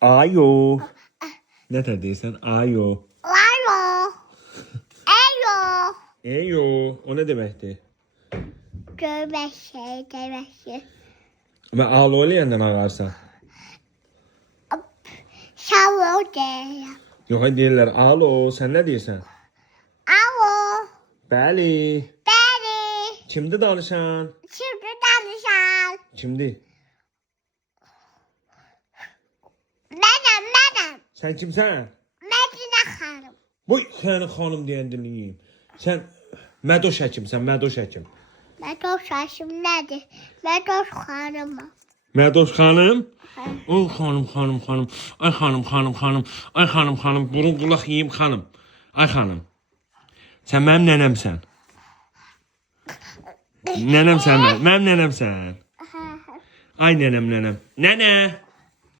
Ayo. Nə tər deyirsən? Ayo. Ayo. Ayo. Eyo. O nə deməkdir? Görmək şey deməkdir. Və alo eləyəndən ağarsan. Sağ ol deyirəm. Yox, deyirlər alo. Sən nə deyirsən? Alo. Bəli. Bəli. Kimdir danışan? Şimdi danışan. Kimdir? Mənəm. Sən kimsən? Mədinə xanım. Boy, səni xanım deyən dinləyim. Sən Mədoş həkimsən, Mədoş həkim. Mədoş Haşim nədir? Mədoş xanımı. Mədoş xanım? Oy xanım. Ay xanım. Ay xanım. Burun qulaq yeyim xanım. Ay xanım. Sən mənim nənəmsən. Nənəmsən. Mənim nənəmsən. Ay nənəm. Nənə.